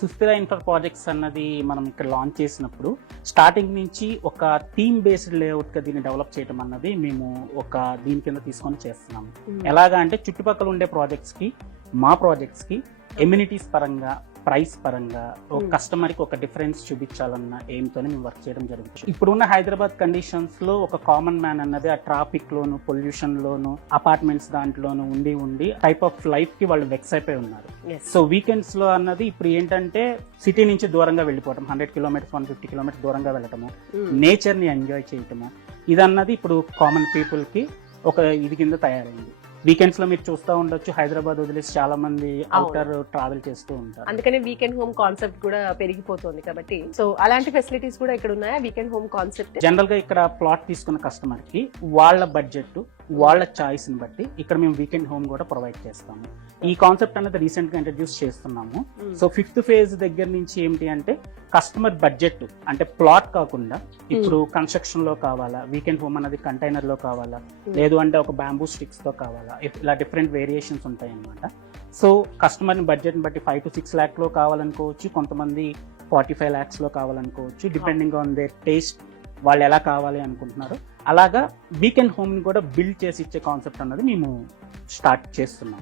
సుస్థిర infra projects అన్నది మనం ఇక్కడ లాంచ్ చేసినప్పుడు స్టార్టింగ్ నుంచి ఒక థీమ్ బేస్డ్ లేఅవుట్గా దీన్ని డెవలప్ చేయడం అన్నది మేము ఒక దీని కింద తీసుకొని చేస్తున్నాము ఎలాగా అంటే చుట్టుపక్కల ఉండే ప్రాజెక్ట్స్కి మా ప్రాజెక్ట్స్కి ఎమ్యూనిటీస్ పరంగా ప్రైస్ పరంగా ఒక Hmm. కస్టమర్కి ఒక డిఫరెన్స్ చూపించాలన్న ఎయిమ్ తోనే మేము వర్క్ చేయడం జరుగుతుంది. ఇప్పుడున్న హైదరాబాద్ కండిషన్స్లో ఒక కామన్ మ్యాన్ అన్నది ఆ ట్రాఫిక్ లోను పొల్యూషన్ లోను అపార్ట్మెంట్స్ దాంట్లోను ఉండి ఉండి టైప్ ఆఫ్ లైఫ్కి వాళ్ళు వెక్స్ అయిపోయి ఉన్నారు. సో వీకెండ్స్లో అన్నది ఇప్పుడు ఏంటంటే సిటీ నుంచి దూరంగా వెళ్ళిపోవటం hundred kilometres one fifty kilometres దూరంగా వెళ్ళటము నేచర్ని ఎంజాయ్ చేయటము ఇదన్నది ఇప్పుడు కామన్ పీపుల్కి ఒక ఇది కింద తయారైంది. వీకెండ్స్లో మీరు చూస్తూ ఉండొచ్చు. హైదరాబాద్ వదిలేసి చాలా మంది అవుటర్ ట్రావెల్ చేస్తూ ఉంటారు. అందుకనే వీకెండ్ హోమ్ కాన్సెప్ట్ కూడా పెరిగిపోతుంది కాబట్టి. సో అలాంటి ఫెసిలిటీస్ కూడా ఇక్కడ ఉన్నాయా? వీకెండ్ హోమ్ కాన్సెప్ట్ జనరల్గా ఇక్కడ ప్లాట్ తీసుకున్న కస్టమర్కి వాళ్ళ బడ్జెట్ వాళ్ళ చాయిస్ని బట్టి ఇక్కడ మేము వీకెండ్ హోమ్ కూడా ప్రొవైడ్ చేస్తాము. ఈ కాన్సెప్ట్ అనేది రీసెంట్గా ఇంట్రడ్యూస్ చేస్తున్నాము సో ఫిఫ్త్ ఫేజ్ దగ్గర నుంచి ఏంటి అంటే కస్టమర్ బడ్జెట్ అంటే ప్లాట్ కాకుండా ఇప్పుడు కన్స్ట్రక్షన్లో కావాలా వీకెండ్ హోమ్ అనేది కంటైనర్లో కావాలా లేదు అంటే ఒక బ్యాంబూ స్టిక్స్తో కావాలా ఇలా డిఫరెంట్ వేరియేషన్స్ ఉంటాయి అన్నమాట సో కస్టమర్ బడ్జెట్ బట్టి ఫైవ్ టు సిక్స్ ల్యాక్లో కావాలనుకోవచ్చు కొంతమంది ఫార్టీ ఫైవ్ ల్యాక్స్లో కావాలనుకోవచ్చు డిపెండింగ్ ఆన్ దేర్ టేస్ట్ వాళ్ళు ఎలా కావాలి అనుకుంటున్నారు. అలాగా వీకెండ్ హోమ్ని కూడా బిల్డ్ చేసి ఇచ్చే కాన్సెప్ట్ అన్నది మేము స్టార్ట్ చేస్తున్నాం.